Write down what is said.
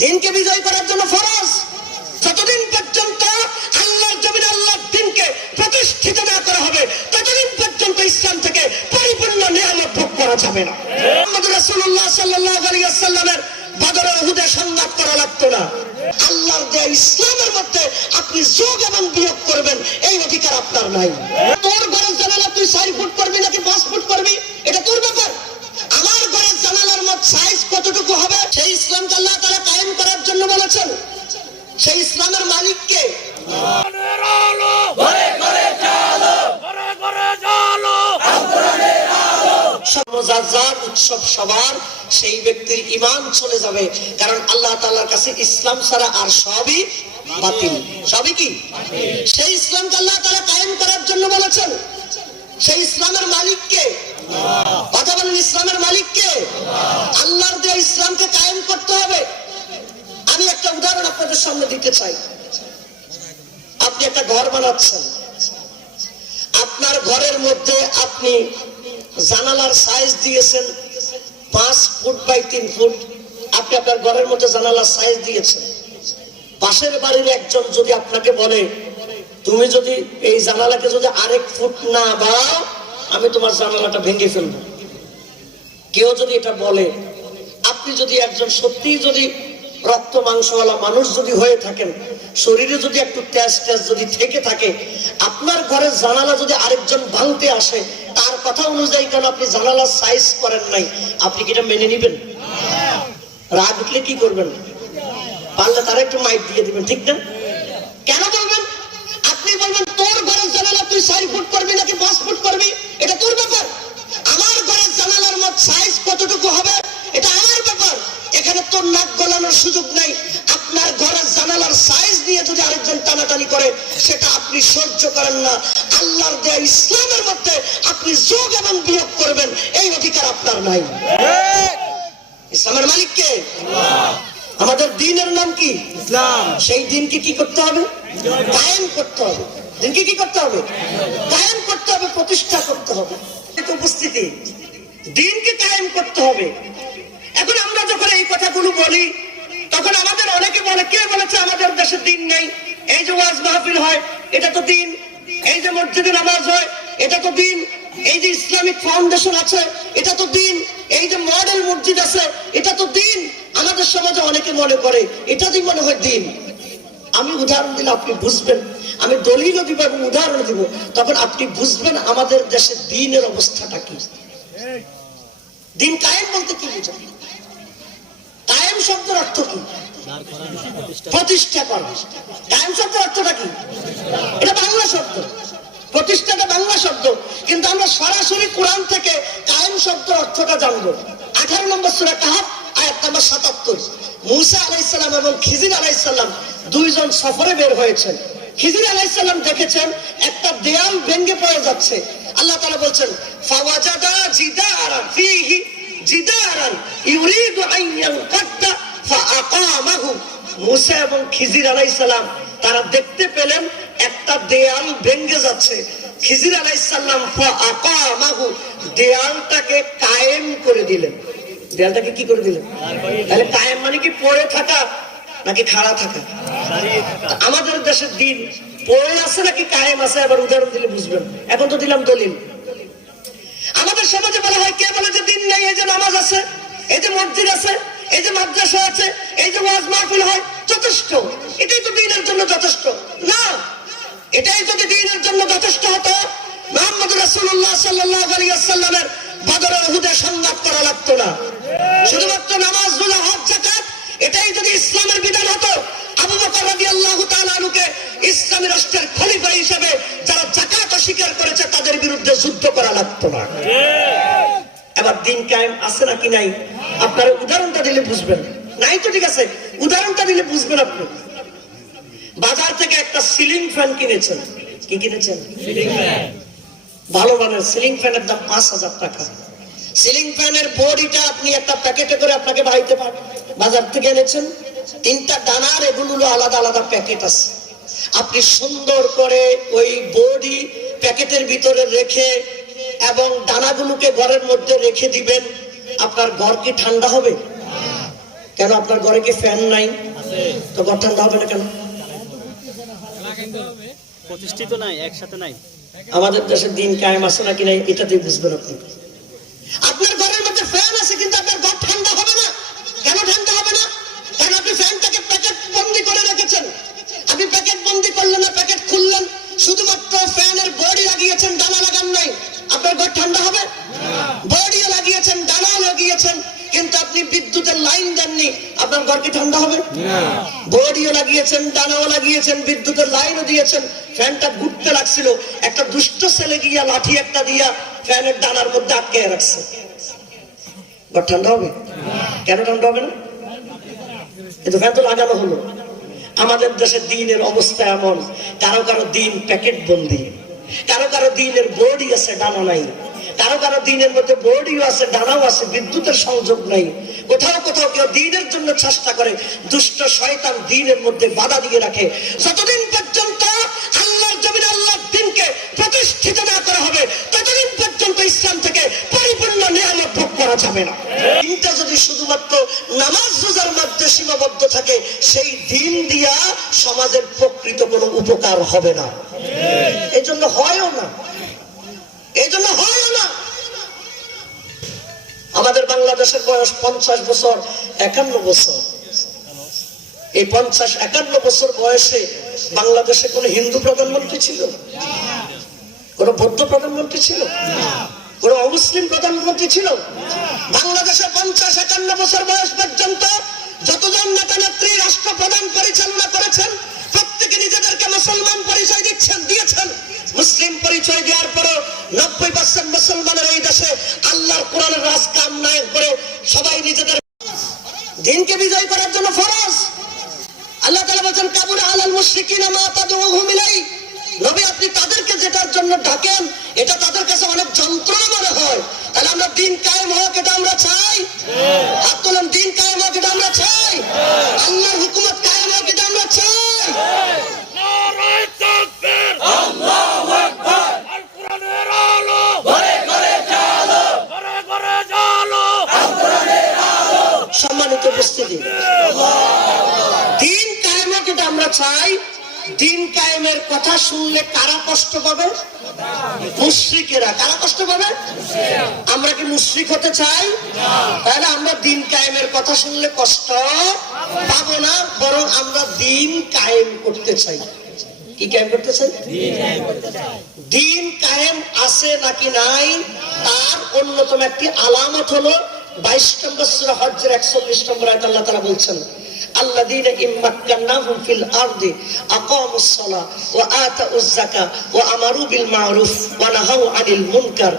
দিনকে বিজয় করার জন্য ফরজ। যতদিন পর্যন্ত আল্লাহর জমিনে আল্লাহর দিনকে প্রতিষ্ঠিত না করা হবে, ততদিন পর্যন্ত ইসলাম থেকে পরিপূর্ণ নিয়ামত ভোগ করা যাবে না। মুহাম্মদ রাসূলুল্লাহ সাল্লাল্লাহু আলাইহি ওয়াসাল্লামের বদর ও উহুদে সংঘাত করা লাগতো না। আল্লাহর দেয়া ইসলামের মধ্যে আপনি যোগ এবং বিয়োগ করবেন, এই অধিকার আপনার নাই। তোর ঘরের জানালা তুই 4 ফুট করবি নাকি 5 ফুট করবি, এটা তোর ব্যাপার। আমার ঘরের জানালার মধ্যে সাইজ কতটুকু হবে, সেই ইসলামকে আল্লাহ তাআলা কায়েম করার জন্য বলেছেন। সেই ইসলামের মালিক কে? উৎসব সবার, সেই ব্যক্তির ঈমান চলে যাবে। কারণ আল্লাহ তাআলার কাছে ইসলাম ছাড়া আর সবই বাতিল। সবই কি? সেই ইসলামকে আল্লাহ তাআলা কায়েম করার জন্য বলেছেন। সেই ইসলামের মালিক কে? কথা বলেন, ইসলামের মালিক কে? আল্লাহর দেয়া ইসলামকে কায়েম করতে হবে। আমি একটা উদাহরণ আপনাদের সামনে দিতে চাই। আপনি একটা ঘর বানাচ্ছেন, আপনার ঘরের মধ্যে আপনি জানালার সাইজ দিয়েছেন 5 ফুট বাই 3 ফুট। আপনি আপনার ঘরের মধ্যে জানালার সাইজ দিয়েছেন। পাশের বাড়ির একজন যদি আপনাকে বলে, তুমি যদি এই জানালাকে যদি 1 ফুট না বাড়াও, আমি তোমার জানালাটা ভেঙে ফেলবো, কেউ যদি এটা বলে, আপনি যদি একজন সত্যিই যদি রক্ত মাংসওয়ালা মানুষ যদি হয়ে থাকেন, শরীরে যদি একটু তেজ যদি থেকে থাকে, আপনার ঘরের জানালা যদি আরেকজন ভাঙতে আসে, তার কথা অনুযায়ী কেন আপনি জানালার সাইজ করেন নাই, আপনি কি এটা মেনে নিবেন? রাগ উঠলে কি করবেন? পারলে তারা একটু মাইক দিয়ে দিবেন, ঠিক না? কেন বলবেন? আপনি বলবেন তোর ঘরের জানালা তুই 4 ফুট করবি নাকি 5 ফুট করবি, এটা তোর ব্যাপার। আমার ঘরের জানালার মধ্যে সাইজ কতটুকু হবে, এটা আমার ব্যাপার। এখানে তোর নাক গলানোর সুযোগ নেই। আপনার ঘরের জানালার সাইজ নিয়ে যদি আরেকজন টানাটানি করে, সেটা আপনি সহ্য করেন না। আল্লাহর দেয়া ইসলামের মধ্যে আপনি যোগ এবং বিয়োগ করবেন, এই অধিকার আপনার নাই। ইসলামের মালিক কে? আমাদের দ্বীনের নাম কি? ইসলাম। সেই দ্বীনকে কি করতে হবে? কায়েম করতে হবে। দ্বীনকে কি করতে হবে? কায়েম করতে হবে, প্রতিষ্ঠা করতে হবে। উপস্থিতি, দ্বীনকে কায়েম করতে হবে। এখন আমরা যখন এই কথাগুলো বলি, তখন আমাদের অনেকে বলে, কে বলেছে আমাদের দেশে দ্বীন নেই? এই যে ওয়াজ মাহফিল হয়, এটা তো দ্বীন। এই যে মসজিদে নামাজ হয়, এটা তো দ্বীন। এই যে ইসলামিক ফাউন্ডেশন আছে, এটা তো দ্বীন। এই যে মডেল মসজিদ আছে, এটা তো দ্বীন। আমাদের সমাজে অনেকে মনে করে এটা দিয়ে মনে হয় দ্বীন। আমি উদাহরণ দিলে আপনি বুঝবেন, আমি দলিলও দিব এবং উদাহরণ দিব, তখন আপনি বুঝবেন আমাদের দেশে দ্বীনের অবস্থাটা কি। দ্বীন কায়েম বলতে কি বুঝেন? কায়েম শব্দের অর্থ কি? প্রতিষ্ঠা করা। কায়েম শব্দের অর্থটা কি? এটা বাংলা শব্দ। প্রতিষ্ঠাটা বাংলা শব্দ, কিন্তু আমরা সরাসরি কোরআন থেকে কায়েম শব্দের অর্থটা জানবো। 18 নম্বর সূরা কাহফ আয়াত নাম্বার 77। মূসা আলাইহিস সালাম এবং খিজির আলাইহিস সালাম দুইজন সফরে বের হয়েছেন। খিজির আলাইহিস সালাম দেখেছেন একটা দেয়াল ভেঙে পড়ে যাচ্ছে। আল্লাহ তাআলা বলছেন, ফাওয়াজাদা জিদারান ফিহি জিদারান ইউরিদু আন ইয়ানকাদ্দা ফাআকামাহু। মূসা এবং খিজির আলাইহিস সালাম তারা দেখতে পেলেন একটা দেয়াল ভেঙে যাচ্ছে। খিজির আলাইহিস সালাম ফাআকামাহু, দেয়ালটাকে কায়েম করে দিলেন। দেয়ালটাকে কি করে দিলেন? তাহলে কায়েম মানে কি পড়ে থাকা নাকি খাড়া থাকা? আমাদের দেশের দ্বীন পড়ে আছে নাকি কায়েম আছে? আবার উদাহরণ দিলে বুঝবেন। এখন তো দিলাম দলিল। আমাদের সমাজে বলা হয়, কে বলে যে দ্বীন নেই? এই যে নামাজ আছে, এই যে মসজিদ আছে, এই যে মাদ্রাসা আছে, এই যে ওয়াজ মাহফিল হয়, যথেষ্ট। এটাই তো দ্বীনের জন্য যথেষ্ট না। এটাই যদি দ্বীনের জন্য যথেষ্ট হতো, মুহাম্মদ রাসূলুল্লাহ সাল্লাল্লাহু আলাইহি ওয়াসাল্লামের বদর ও উহুদে সংঘাত করা লাগতো না। শুধুমাত্র নামাজ, রোজা, হজ, যাকাত, এটাই যদি ইসলামের বিধান হতো, আবু বকর রাদিয়াল্লাহু তাআলা আনহুকে ইসলামী রাষ্ট্রের খলিফা হিসেবে যারা যাকাত অস্বীকার করেছে, তাদের বিরুদ্ধে যুদ্ধ করা লাগতো না। এবার দ্বীন কায়েম আছে নাকি নাই, আপনারা উদাহরণটা দিলে বুঝবেন। নাই তো ঠিক আছে, উদাহরণটা দিলে বুঝবেন আপনি। বাজার থেকে একটা সিলিং ফ্যান কিনেছেন। কি কিনেছেন? Ceiling fan. ভালো মানের সিলিং ফ্যানের দাম 5000 টাকা। সিলিং ফ্যানের বডিটা আপনি একটা প্যাকেটে করে আপনাকে বাড়িতে বাজার থেকে এনেছেন। 3টা ডানার এগুলো আলাদা আলাদা প্যাকেট আছে। আপনি সুন্দর করে ওই বডি প্যাকেটের ভিতরে রেখে এবং দানাগুলোকে ঘরের মধ্যে রেখে দিবেন। আপনার ঘর কি ঠান্ডা হবে? কেন আপনার ঘরে কি ফ্যান নাই? তো ঘর ঠান্ডা হবে না কেন? প্রতিষ্ঠিত নাই, একসাথে নাই। আমাদের দেশে দিন কায়েম আছে নাকি নাই এটাতেই বুঝবেন আপনি। আপনার ঘরের মধ্যে ফ্যান আছে কিন্তু আপনার ঘর ঠান্ডা হবে না। কেন ঠান্ডা হবে না? কারণ আপনি ফ্যানটাকে প্যাকেট বন্দি করে রেখেছেন। আপনি প্যাকেট বন্দি করলেন না, প্যাকেট খুললেন, শুধুমাত্র ফ্যানের বডি লাগিয়েছেন, ডানা লাগান নাই, আপনার ঘর ঠান্ডা হবে? বডিও লাগিয়েছেন, ডানাও লাগিয়েছেন, কিন্তু আপনি বিদ্যুতের লাইন দেননি, আপনার ঘর কি ঠান্ডা হবে? বডিও লাগিয়েছেন, ডানাও লাগিয়েছেন, বিদ্যুতের লাইনও দিয়েছেন, ফ্যানটা ঘুরতে লাগছিল, একটা দুষ্ট ছেলে গিয়া লাঠি একটা দিয়া ফ্যানের ডানার মধ্যে আটকে রাখছে, ঘর ঠান্ডা হবে? কেন ঠান্ডা হবে না? কিন্তু ফ্যান তো লাগানো হলো। আমাদের দেশে দিনের অবস্থা এমন, কারো কারো দিন প্যাকেট বন্দি, কারো কারো দিনের বডি আছে, ডানা নাই, কারো কারো দিনের মধ্যে বডিও আছে, ডানাও আছে, বিদ্যুতের সংযোগ নাই। কোথাও কোথাও কেউ দিনের জন্য চেষ্টা করে, দুষ্ট শয়তান দিনের মধ্যে বাধা দিয়ে রাখে। যতদিন পর্যন্ত আল্লাহর জমিনে আল্লাহর দ্বীনকে প্রতিষ্ঠিত না করা হবে, ততদিন পর্যন্ত ইসলাম থেকে পরিপূর্ণ নিয়ামত ভোগ করা যাবে না। দিনটা যদি শুধুমাত্র নামাজ রোজার মধ্যে সীমাবদ্ধ থাকে, সেই দিন দিয়া সমাজের প্রকৃত কোনো উপকার হবে না। এই জন্য হয়ও না, এই জন্য হয়ও না। আমাদের বাংলাদেশের বয়স 50 বছর, 51 বছর। এই 50-51 বছর বয়সে বাংলাদেশে কোন হিন্দু প্রধানমন্ত্রী ছিল? কোন বৌদ্ধ প্রধানমন্ত্রী ছিল? কোন অমুসলিম প্রধানমন্ত্রী ছিল? বাংলাদেশে 50-51 বছর বয়স পর্যন্ত যতজন নেতা নেত্রী রাষ্ট্রপ্রধান পরিচালনা করেছেন, প্রত্যেকে নিজেদেরকে মুসলমান পরিচয় দিয়েছেন। মুসলিম পরিচয় দেওয়ার পরও 90% মুসলমানের এই দেশে আল্লাহর কোরআনের রাজ কায়েম করে সবাই নিজেদের দিনকে বিজয় করার জন্য ফরজ। আল্লাহ তাআলা বলেন, কাবুরা আলাল মুশরিকিনা মা তাদউহুম ইলাই। নবী, আপনি তাদেরকে যেটার জন্য ডাকেন, এটা তাদের কাছে অনেক যন্ত্রণা মনে হয়। তাহলে আমরা দিন কায়েম হোক, এটা আমরা চাই। হাত তোলেন, দিন কায়েম হোক, এটা আমরা চাই। আল্লাহর হুকুমত কায়েম হোক, এটা আমরা চাই। নারায়ে তাকবীর, আল্লাহু আকবার। আল কোরআনের আলো ঘরে ঘরে জ্বালো, ঘরে ঘরে জ্বালো, আল কোরআনের আলো। সম্মানিত উপস্থিতি, দিন কায়েম হোক, এটা আমরা চাই। দিন কায়েমের কথা শুনলে কারা কষ্ট পাবে? মুশরিকেরা। কারা কষ্ট পাবে? আমরা কি মুশরিক হতে চাই? তাহলে আমরা দিন কায়েমের কথা শুনলে কষ্ট পাবো না, বরং আমরা দিন কায়েম করতে চাই। কি কায়েম করতে চাই? দিন কায়েম আছে নাকি নাই তার অন্যতম একটি আলামত হলো 22 নম্বর সূরা হজ্জের 41 নম্বর আয়াতে আল্লাহ তাআলা বলছেন, الذين إن مكناهم في الأرض أقاموا الصلاة وآتوا الزكاة وأمروا بالمعروف ونهوا عن المنكر